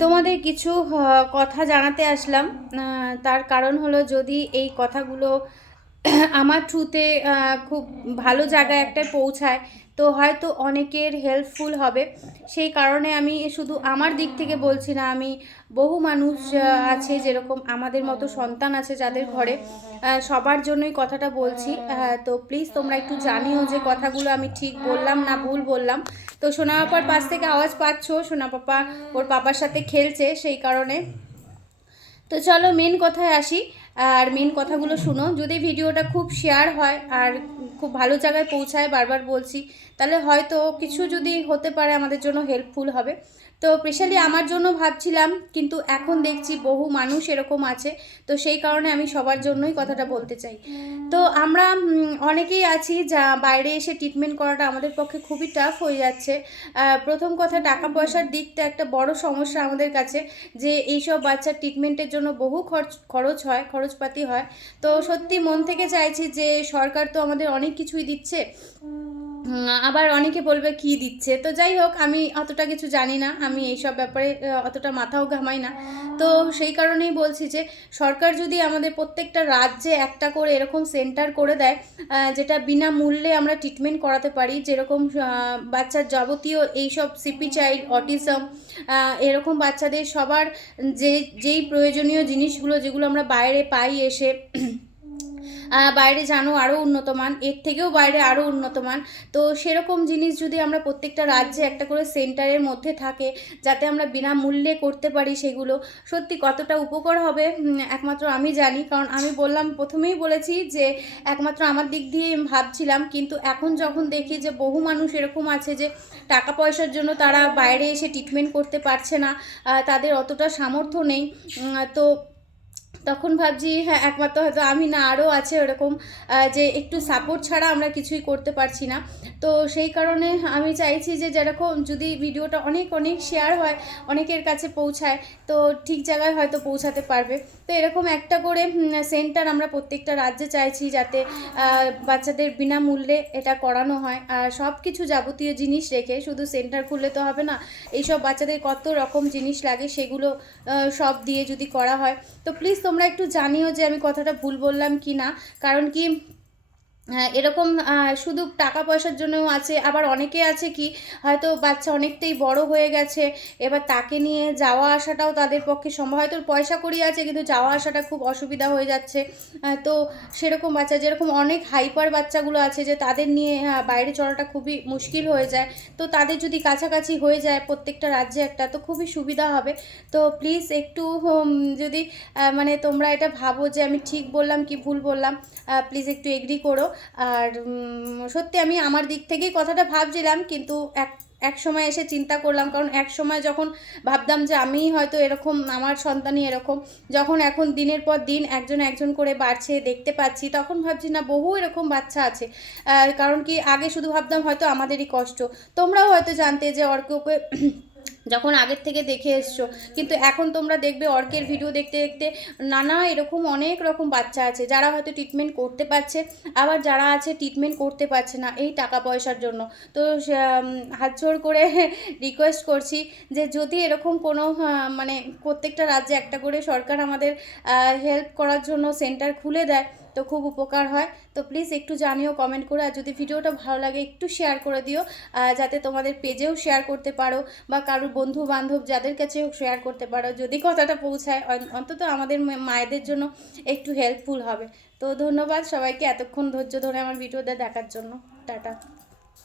তোমাদের কিছু কথা জানাতে আসলাম। তার কারণ হলো যদি এই কথাগুলো আমার থ্রুতে খুব ভালো জায়গায় একটা পৌঁছায়, তো হয়তো অনেকের হেল্পফুল হবে। সেই কারণে আমি শুধু আমার দিক থেকে বলছি না, আমি বহু মানুষ আছে যেরকম আমাদের মতো সন্তান আছে যাদের ঘরে। সবার জন্যই কথাটা বলছি। তো প্লিজ তোমরা একটু জানিও যে কথাগুলো আমি ঠিক বললাম না ভুল বললাম। তো সোনা পাপার পাশ থেকে আওয়াজ পাচ্ছ? সোনা পাপা ওর পাপার সাথে খেলছে, সেই কারণে। তো চলো মেন কথায় আসি। আর মেন কথাগুলো শুনো। যদি ভিডিওটা খুব শেয়ার হয় আর খুব ভালো জায়গায় পৌঁছায় বারবার বলছি, তাহলে হয়তো কিছু যদি হতে পারে আমাদের জন্য হেল্পফুল হবে। তো স্পেশালি আমার জন্য ভাবছিলাম, কিন্তু এখন দেখছি বহু মানুষ এরকম আছে, তো সেই কারণে আমি সবার জন্যই কথাটা বলতে চাই। তো আমরা অনেকেই আছি যা বাইরে এসে ট্রিটমেন্ট করাটা আমাদের পক্ষে খুবই টাফ হয়ে যাচ্ছে। প্রথম কথা, টাকা পয়সার দিকটা একটা বড় সমস্যা আমাদের কাছে, যে এইসব বাচ্চার ট্রিটমেন্টের জন্য বহু খরচ খরচ হয় খরচপাতি হয়। তো সত্যি মন থেকে চাইছি যে সরকার তো আমাদের অনেক কিছুই দিচ্ছে। আবার অনেকে বলবে, কি দিচ্ছে? তো যাই হোক, আমি অতটা কিছু জানি না। আমি এইসব ব্যাপারে অতটা মাথাও ঘামাই না। তো সেই কারণেই বলছি যে, সরকার যদি আমাদের প্রত্যেকটা রাজ্যে একটা করে এরকম সেন্টার করে দেয় যেটা বিনামূল্যে আমরা ট্রিটমেন্ট করাতে পারি, যেরকম বাচ্চার যাবতীয় এইসব সিপি চাইল্ড অটিজম এরকম বাচ্চাদের সবার যে, যেই প্রয়োজনীয় জিনিসগুলো, যেগুলো আমরা বাইরে পাই এসে বাইরে জানো আরও উন্নতমান, এর থেকেও বাইরে আরও উন্নতমান। তো সেরকম জিনিস যদি আমরা প্রত্যেকটা রাজ্যে একটা করে সেন্টারের মধ্যে থাকে, যাতে আমরা বিনামূল্যে করতে পারি সেগুলো, সত্যি কতটা উপকার হবে? একমাত্র আমি জানি। কারণ আমি বললাম, প্রথমেই বলেছি যে একমাত্র আমার দিক দিয়ে ভাবছিলাম, কিন্তু এখন যখন দেখি যে বহু মানুষ এরকম আছে যে টাকা পয়সার জন্য তারা বাইরে এসে ট্রিটমেন্ট করতে পারছে না তাদের অতটা সামর্থ্য নেই তো তখন ভাবছি হ্যাঁ একমাত্র হয়তো আমি না, আরও আছে ওরকম যে একটু সাপোর্ট ছাড়া আমরা কিছুই করতে পারছি না। তো সেই কারণে আমি চাইছি যে যেরকম যদি ভিডিওটা অনেক অনেক শেয়ার হয়, অনেকের কাছে পৌঁছায়, তো ঠিক জায়গায় হয়তো পৌঁছাতে পারবে। তো এরকম একটা করে সেন্টার আমরা প্রত্যেকটা রাজ্যে চাইছি যাতে বাচ্চাদের বিনামূল্যে এটা করানো হয়। আর সব কিছু যাবতীয় জিনিস রেখে, শুধু সেন্টার খুললে তো হবে না, এইসব বাচ্চাদের কত রকম জিনিস লাগে সেগুলো সব দিয়ে যদি করা হয়। তো প্লিজ তোমরা একটু জানিও যে আমি কথাটা ভুল বললাম কি না কারণ কি এরকম শুধু টাকা পয়সার জন্যও আছে। আবার অনেকে আছে কি, হয়তো বাচ্চা অনেকটাই বড় হয়ে গেছে, এবার তাকে নিয়ে যাওয়া আসাটাও তাদের পক্ষে সম্ভব। হয়তো পয়সা করি আছে, কিন্তু যাওয়া আসাটা খুব অসুবিধা হয়ে যাচ্ছে। তো সেরকম বাচ্চা, যেরকম অনেক হাইপার বাচ্চাগুলো আছে, যে তাদের নিয়ে বাইরে চলাটা খুবই মুশকিল হয়ে যায়। তো তাদের যদি কাছাকাছি হয়ে যায় প্রত্যেকটা রাজ্যে একটা, তো খুবই সুবিধা হবে। তো প্লিজ একটু যদি মানে তোমরা এটা ভাবো যে আমি ঠিক বললাম কি ভুল বললাম প্লিজ একটু এগ্রি করো। আর সত্যি আমি আমার দিক থেকেই কথাটা ভাবছিলাম, কিন্তু এক এক সময় এসে চিন্তা করলাম, কারণ এক সময় যখন ভাবতাম যে আমিই হয়তো এরকম, আমার সন্তানই এরকম, যখন এখন দিনের পর দিন একজন একজন করে বাড়ছে, দেখতে পাচ্ছি, তখন ভাবছি, না, বহু এরকম বাচ্চা আছে। কারণ কি, আগে শুধু ভাবতাম হয়তো আমাদেরই কষ্ট। তোমরাও হয়তো জানতে যে অর্ককে যখন আগের থেকে দেখে এসছো। কিন্তু এখন তোমরা দেখবে অর্কের ভিডিও দেখতে দেখতে নানা এরকম অনেক রকম বাচ্চা আছে যারা হয়তো ট্রিটমেন্ট করতে পারছে আবার যারা আছে ট্রিটমেন্ট করতে পারছে না এই টাকা পয়সার জন্য। তো উম, হাত জোড় করে রিকোয়েস্ট করছি যে যদি এরকম কোনো মানে প্রত্যেকটা রাজ্যে একটা করে সরকার আমাদের হেল্প করার জন্য সেন্টার খুলে দেয় তো খুব উপকার হয়। তো প্লিজ একটু জানিও কমেন্ট করে। আর যদি ভিডিওটা ভালো লাগে, একটু শেয়ার করে দিও যাতে তোমাদের পেজেও শেয়ার করতে পারো বা কারোর বন্ধু বান্ধব যাদের কাছেও শেয়ার করতে পারো। যদি কথাটা পৌঁছায়, অন- অন্তত আমাদের মায়েদের জন্য একটু হেল্পফুল হবে। তো ধন্যবাদ সবাইকে এতক্ষণ ধৈর্য ধরে আমার ভিডিওটা দেখার জন্য। টাটা।